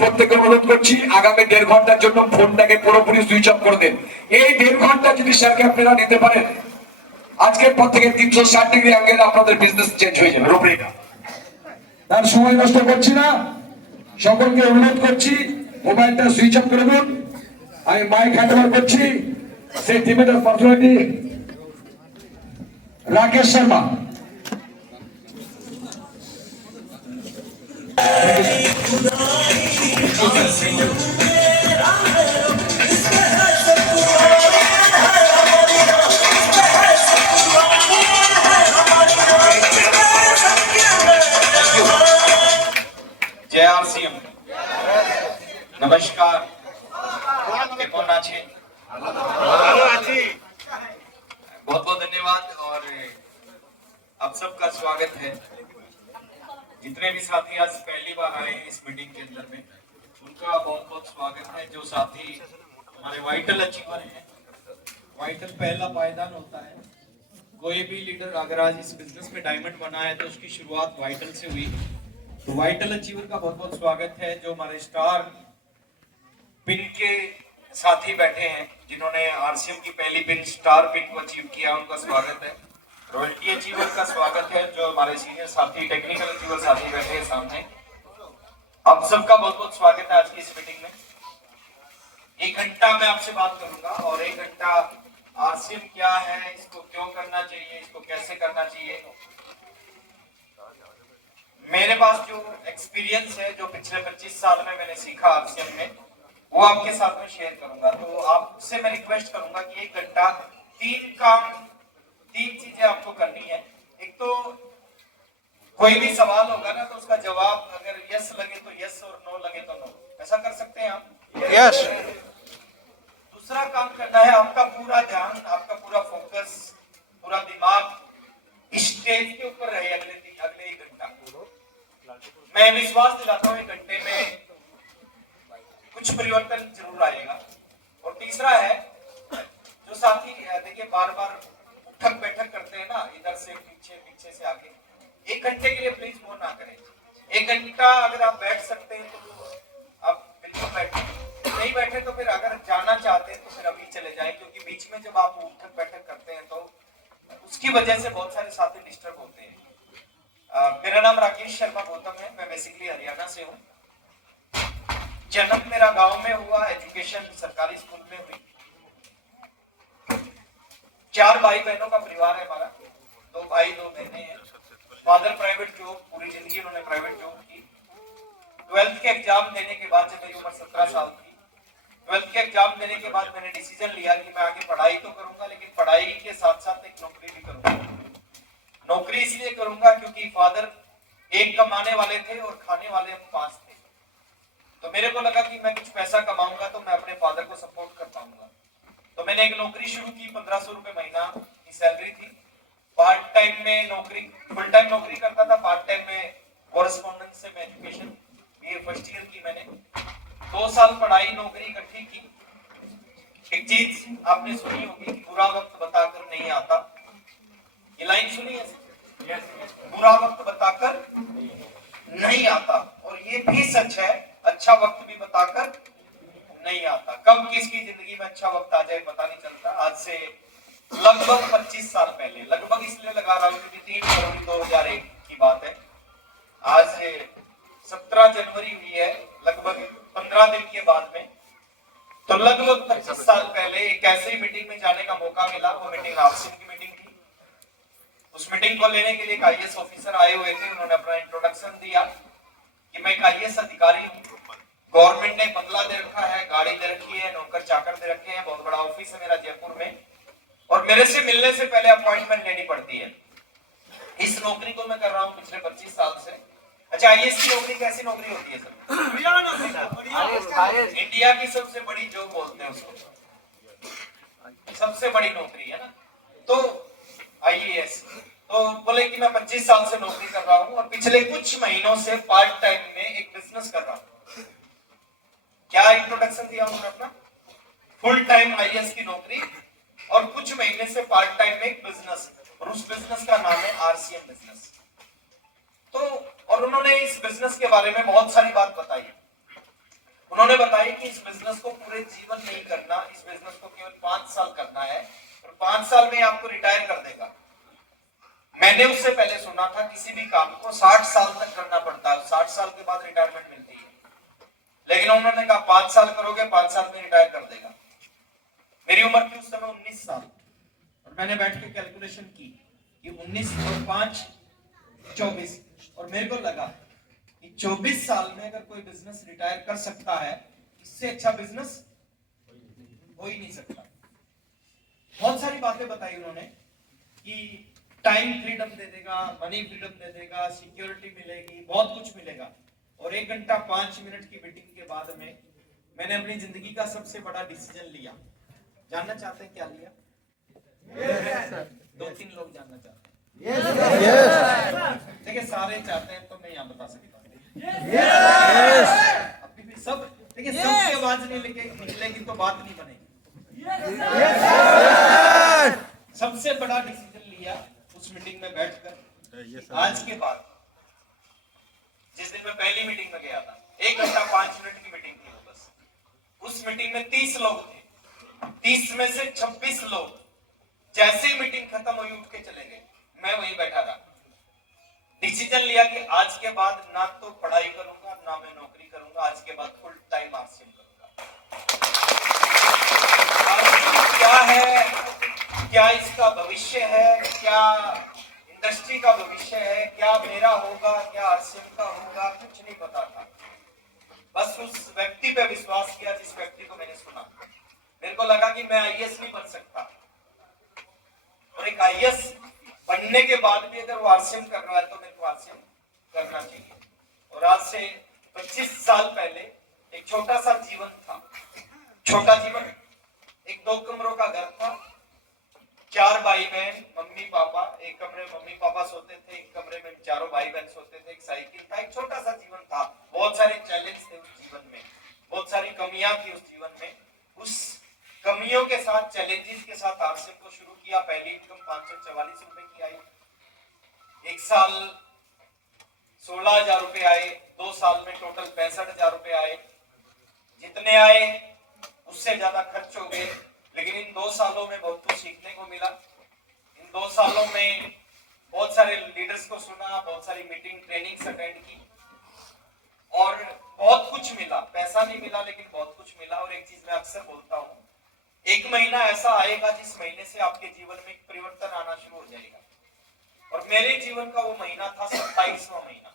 প্রত্যেককে অনুরোধ করছি আগামী 1.5 ঘন্টার জন্য ফোনটাকে পুরোপুরি সুইচ অফ করে দেন। এই 1.5 ঘন্টা যদি স্যারকে আপনারা নিতে পারেন, আজকের পর থেকে 360 ডিগ্রি অ্যাঙ্গেলে আপনাদের বিজনেস চেঞ্জ হয়ে যাবে। রূপরেখা তার সময় নষ্ট করছি না, সকলকে অনুরোধ করছি মোবাইলটা সুইচ অফ করে দিন। আমি মাইক হ্যান্ড ওভার করছি সেই টিমের পার্সোনালিটি রাকেশ শর্মা। जय आरसीएम, नमस्कार। कौन आछे? बहुत बहुत धन्यवाद और आप सबका स्वागत है। जितने भी साथी आज पहली बार आए हैं इस मीटिंग के अंदर में, उनका बहुत बहुत स्वागत है। जो साथी हमारे वाइटल अचीवर हैं, वाइटल पहला पायदान होता है। कोई भी लीडर अगर आज इस बिजनेस में डायमंड बना है तो उसकी शुरुआत वाइटल से हुई। तो वाइटल अचीवर का बहुत बहुत स्वागत है। जो हमारे स्टार पिन के साथी बैठे हैं, जिन्होंने आरसीएम की पहली पिन स्टार पिन को अचीव किया, उनका स्वागत है। रॉयल्टी अचीवर का स्वागत है। जो हमारे सीनियर साथी टेक्निकल अचीवर साथी बैठे हैं सामने, आप सबका बहुत बहुत स्वागत है आज की इस मीटिंग में। 1 घंटा मैं आपसे बात करूंगा और 1 घंटा आरसीएम क्या है, इसको क्यों करना चाहिए, इसको कैसे करना चाहिए। मेरे पास जो एक्सपीरियंस है, जो पिछले 25 साल में मैंने सीखा आरसीएम में, वो आपके साथ में शेयर करूंगा। तो आपसे मैं रिक्वेस्ट करूंगा कि 1 घंटा 3 चीजें आपको करनी है। एक तो कोई भी सवाल होगा ना, तो उसका जवाब अगर यस लगे तो यस और नो लगे तो नो, ऐसा कर सकते हैं आप? यस। दूसरा काम करना है, आपका पूरा ध्यान, आपका पूरा फोकस, पूरा दिमाग स्टेज के ऊपर रहे अगले 1 घंटा। मैं विश्वास दिलाता हूँ 1 घंटे में कुछ परिवर्तन जरूर आएगा। और तीसरा है, जो साथी देखिए बार बार उठक बैठक करते हैं ना, इधर से पीछे से आके, 1 घंटे के लिए प्लीज वो ना करें। 1 घंटा अगर आप बैठ सकते हैं तो आप बिल्कुल बैठे, नहीं बैठे तो फिर अगर जाना चाहते हैं तो फिर अभी चले जाए, क्योंकि बीच में जब आप उठक बैठक करते हैं तो उसकी वजह से बहुत सारे साथी डिस्टर्ब होते हैं। मेरा नाम राकेश शर्मा गौतम है। मैं बेसिकली हरियाणा से हूँ। जन्म मेरा गांव में हुआ, एजुकेशन सरकारी स्कूल में हुई। 4 भाई बहनों का परिवार है हमारा, 2 भाई 2 बहनें हैं। फादर प्राइवेट जॉब, पूरी जिंदगी उन्होंने प्राइवेट जॉब की। 12th के एग्जाम देने के बाद, जब मेरी उम्र 17 साल थी, 12th के एग्जाम देने के बाद मैंने डिसीजन लिया कि मैं आगे पढ़ाई तो करूंगा, लेकिन पढ़ाई के साथ साथ एक नौकरी भी करूंगा। नौकरी इसलिए करूंगा क्योंकि फादर एक कमाने वाले थे और खाने वाले हम 5 थे। तो मेरे को लगा कि मैं कुछ पैसा कमाऊंगा तो मैं अपने फादर को सपोर्ट कर पाऊंगा। तो मैंने एक नौकरी शुरू की, 1500 रुपए महीना की सैलरी थी। पार्ट टाइम में नौकरी, फुल टाइम नौकरी करता था, पार्ट टाइम में कॉरेस्पॉन्डेंस से मैं एजुकेशन ये फर्स्ट ईयर की मैंने 2 साल पढ़ाई नौकरी इकट्ठी की। एक चीज आपने सुनी होगी कि बुरा वक्त बताकर नहीं आता, ये लाइन सुनी है? बुरा वक्त बताकर नहीं आता। और ये भी सच है, अच्छा वक्त भी बताकर नहीं आता। कब किसकी जिंदगी में अच्छा वक्त आ जाए पता नहीं चलता। आज से लगभग 25 साल पहले, लगभग इसलिए लगा रहा हूं क्योंकि 3 फरवरी 2001 की बात है। आज 17 जनवरी हुई है, लगभग 15 दिन के बाद में। तो लगभग 25 साल पहले एक ऐसी मीटिंग में जाने का मौका मिला। वो मीटिंग आरसीएम की मीटिंग थी। उस मीटिंग को लेने के लिए एक आईएएस ऑफिसर आए हुए थे। उन्होंने अपना इंट्रोडक्शन दिया कि मैं एक आईएएस अधिकारी हूँ, गवर्नमेंट ने बदला दे रखा है, गाड़ी दे रखी है, नौकर चाकर दे रखे हैं, बहुत बड़ा ऑफिस है मेरा जयपुर में, और मेरे से मिलने से पहले अपॉइंटमेंट लेनी पड़ती है। इस नौकरी को मैं कर रहा हूँ पिछले 25 साल से। अच्छा, आईएएस की नौकरी कैसी नौकरी होती है सर? इंडिया की सबसे बड़ी जॉब बोलते हैं उसको, सबसे बड़ी नौकरी है ना। तो आईएएस तो बोले कि मैं 25 साल से नौकरी कर रहा हूँ और पिछले कुछ महीनों से पार्ट टाइम में एक बिजनेस कर रहा हूँ। क्या इंट्रोडक्शन दिया उन्होंने अपना? फुल टाइम आईएएस की नौकरी और कुछ महीने से पार्ट टाइम में एक बिजनेस, और उस बिजनेस का नाम है आरसीएम बिजनेस। तो और उन्होंने इस बिजनेस के बारे में बहुत सारी बात बताई। उन्होंने बताया कि इस बिजनेस को पूरे जीवन नहीं करना, इस बिजनेस को केवल 5 साल करना है और 5 साल में आपको रिटायर कर देगा। मैंने उससे पहले सुना था किसी भी काम को 60 साल तक करना पड़ता है, 60 साल के बाद रिटायरमेंट मिलती है, लेकिन उन्होंने कहा 5 साल करोगे 5 साल में रिटायर कर देगा। मेरी उम्र थी उस समय 19 साल और मैंने बैठ के कैलकुलेशन की कि 19 और 5 24 और मेरे को लगा कि 24 साल में अगर कोई बिजनेस रिटायर कर सकता है, इससे अच्छा बिजनेस हो ही नहीं सकता। बहुत सारी बातें बताई उन्होंने कि टाइम फ्रीडम दे देगा, मनी फ्रीडम दे देगा, सिक्योरिटी मिलेगी, बहुत कुछ मिलेगा। और 1 घंटा 5 मिनट की मीटिंग के बाद में मैंने अपनी जिंदगी का सबसे बड़ा डिसीजन लिया। जानना चाहते हैं क्या लिया? दो तीन लोग जानना चाहते हैं। देखिए सारे चाहते हैं तो मैं यहाँ बता सकता हूँ। अभी भी सब देखिए, सबकी आवाज नहीं निकलेगी तो बात नहीं बनेगी। सबसे बड़ा डिसीजन लिया उस मीटिंग में बैठकर। आज के बाद जिस दिन मैं पहली मीटिंग में गया था, 1 घंटा 5 मिनट की मीटिंग थी वो बस। उस मीटिंग में 30 लोग थे, 30 में से 26 लोग जैसे ही मीटिंग खत्म हुई उठ के चले गए, मैं वहीं बैठा था। डिसीजन लिया कि आज के बाद ना तो पढ़ाई करूंगा ना मैं नौकरी करूंगा, आज के बाद फुल टाइम आरसीएम करूंगा। क्या है, क्या इसका भविष्य है, क्या इंडस्ट्री का भविष्य है, क्या मेरा होगा, क्या आरसीएम का होगा, कुछ नहीं पता था। बस उस व्यक्ति पे विश्वास किया जिस व्यक्ति को मैंने सुना। मेरे को लगा कि मैं आईएएस नहीं बन सकता, और एक आईएएस बनने के बाद भी अगर वो आरसीएम कर रहा है तो मेरे को आरसीएम करना चाहिए। और आज से 25 साल पहले एक छोटा सा जीवन था, छोटा जीवन, एक 2 कमरों का घर था, 4 भाई बहन, मम्मी पापा, एक कमरे में मम्मी पापा सोते थे, एक कमरे में चारों भाई बहन सोते थे, एक साइकिल था, एक छोटा सा जीवन था। बहुत सारे चैलेंज थे उस जीवन में, बहुत सारी कमियां थी उस जीवन में। उस कमियों के साथ, चैलेंजेस के साथ आरसीएम को शुरू किया। पहली इनकम 544 रुपए की आई, 1 साल 16,000 रुपए आए, 2 साल में टोटल 65,000 रुपए आए। जितने आए उससे ज्यादा खर्च हो गए, लेकिन इन 2 सालों में बहुत कुछ सीखने को मिला। इन 2 सालों में बहुत सारे लीडर्स को सुना, बहुत सारी मीटिंग ट्रेनिंग्स अटेंड की और बहुत कुछ मिला। पैसा नहीं मिला लेकिन बहुत कुछ मिला। और एक चीज मैं अक्सर बोलता हूँ, एक महीना ऐसा आएगा जिस महीने से आपके जीवन में एक परिवर्तन आना शुरू हो जाएगा। और मेरे जीवन का वो महीना था 27वां महीना।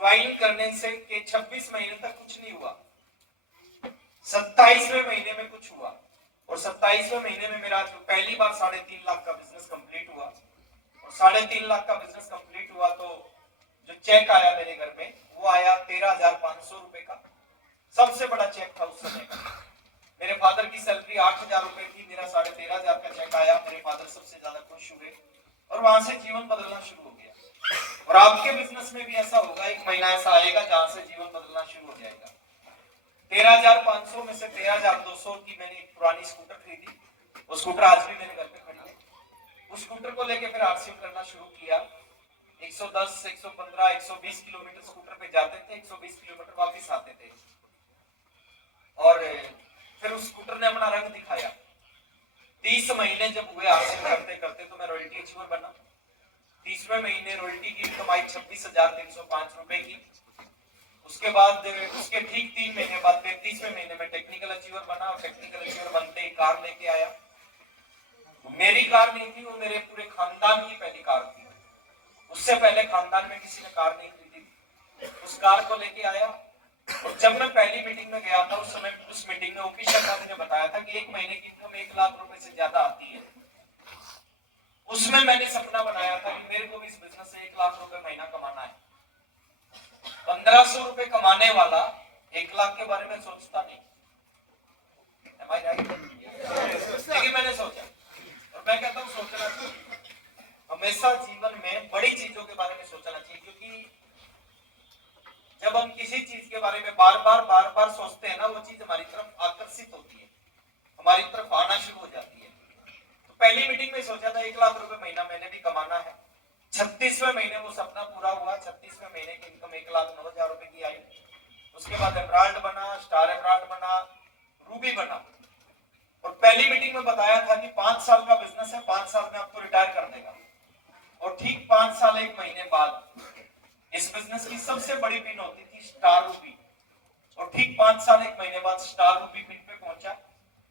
ज्वाइन करने से के 26 महीने तक कुछ नहीं हुआ, 27वें महीने में कुछ हुआ। और 27वें महीने में मेरा जो पहली बार 3.5 लाख का बिजनेस कंप्लीट हुआ। और 3.5 लाख का बिजनेस कंप्लीट हुआ तो जो चेक आया मेरे घर में वो आया 13,500 रुपए का। सबसे बड़ा चेक था उस समय का। मेरे फादर की सैलरी 8,000 रुपए थी, मेरा 13,500 का चेक आया। मेरे फादर सबसे ज्यादा खुश हुए और वहां से जीवन बदलना शुरू हो गया। और आपके बिजनेस में भी ऐसा होगा, एक महीना ऐसा आएगा जहां से जीवन बदलना शुरू हो जाएगा। 13,500 में से 13,200 की मैंने एक पुरानी स्कूटर खरीदी। वो स्कूटर आज भी मेरे घर पे खड़ी है। उस स्कूटर को लेके फिर आरसीएम करना शुरू किया। 110, 115, 120 किलोमीटर स्कूटर पे जाते थे, 120 किलोमीटर वापस आते थे। और फिर उस स्कूटर ने अपना रंग दिखाया। 30 महीने जब हुए आरसीएम करते करते तो मैं रॉयल्टी अचीवर बना। 30वें महीने रॉयल्टी की इनकम आई 26,305 रुपए की। उसके बाद उसके ठीक 3 महीने बाद 33वें महीने में टेक्निकल अचीवर बना। और टेक्निकल अचीवर बनते ही कार लेके आया। मेरी कार नहीं थी, वो मेरे पूरे खानदान की पहली कार थी। उससे पहले खानदान में किसी ने कार नहीं खरीदी थी। उस कार को लेके आया। और जब मैं पहली मीटिंग में गया था उस समय उस मीटिंग में ओपी शर्मा ने बताया था कि 1 महीने की इनकम 1 लाख रुपए से ज्यादा आती है। उसमें मैंने सपना बनाया था कि मेरे को भी इस बिजनेस से 1 लाख रुपए महीना कमाना है। 1,500 रुपए कमाने वाला 1 लाख के बारे में सोचता नहीं। लेकिन मैंने सोचा, और मैं कहता हूँ सोचना चाहिए। हमेशा जीवन में बड़ी चीजों के बारे में सोचना चाहिए, क्योंकि जब हम किसी चीज के बारे में बार बार सोचते हैं ना, वो चीज हमारी तरफ आकर्षित होती है, हमारी तरफ आना शुरू हो जाती है। तो पहली मीटिंग में सोचा था 1 लाख रुपए महीना मैंने भी कमाना है। 36वें महीने वो सपना पूरा हुआ। 36वें महीने की इनकम 1,09,000 रुपए की आई। उसके बाद एमराल्ड बना, भी बना और पहली मीटिंग में बताया था कि 5 साल का बिजनेस है, 5 साल में आपको रिटायर कर देगा। और ठीक 5 साल 1 महीने बाद इस बिजनेस की सबसे बड़ी पिन होती थी स्टार रूबी, और ठीक 5 साल 1 महीने बाद स्टार रूबी पिन पे पहुंचा।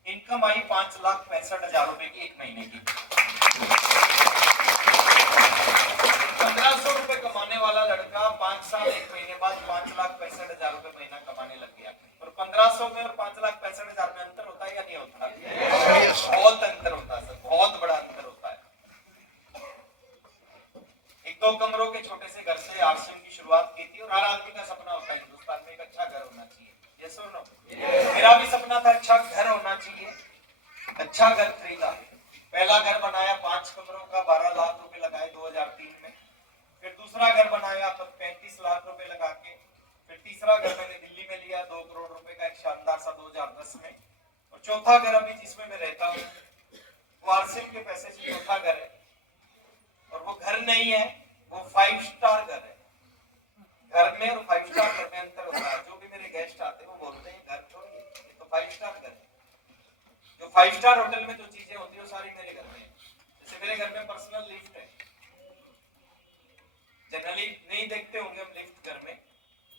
इनकम आई 5,65,000 रुपए की 1 महीने की। 1,500 रुपए कमाने वाला लड़का 5 साल 1 महीने बाद 5,65,000 रुपए महीना कमाने लग गया। और 1,500 में और 5,65,000 में अंतर होता है या नहीं होता? बहुत अंतर होता है सर, बहुत बड़ा अंतर होता है। एक 2 कमरों के छोटे से घर से आश्रम की शुरुआत की थी, और हर आदमी का सपना होता है हिंदुस्तान में एक अच्छा घर होना चाहिए। यस और नो? मेरा भी सपना था अच्छा घर होना चाहिए। अच्छा घर खरीदा, पहला घर बनाया 5 कमरों का, 12 लाख रुपए लगाए 2003 में। फिर दूसरा घर बनाया 35 लाख रुपए लगा के। फिर तीसरा घर मैंने दिल्ली में लिया 2 करोड़ रुपए का, एक शानदार सा 2010 में। और चौथा घर अभी जिसमें मैं रहता हूँ वो आरसीएम के पैसे से चौथा घर है, और वो घर नहीं है, वो 5 स्टार घर है। घर में और 5 स्टार घर में अंतर होता है। जो भी मेरे गेस्ट आते हैं वो बोलते हैं घर छोड़िए, ये तो 5 स्टार घर है। जो 5 स्टार होटल में जो चीजें होती है वो सारी मेरे घर में है। जैसे मेरे घर में पर्सनल लिफ्ट है, जनरली नहीं देखते होंगे हम लिफ्ट घर में।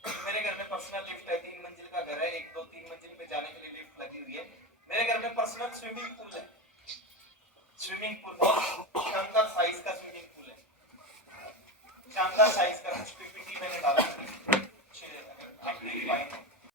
मेरे घर में पर्सनल लिफ्ट है, 3 मंजिल का घर है, 1 2 3 मंजिल पे जाने के लिए लिफ्ट लगी हुई है। मेरे घर में पर्सनल स्विमिंग पूल है, स्विमिंग पूल बहुत शानदार साइज का स्विमिंग पूल है, शानदार साइज का। कुछ पीपीटी मैंने डाला थी, कुछ देख नहीं पाए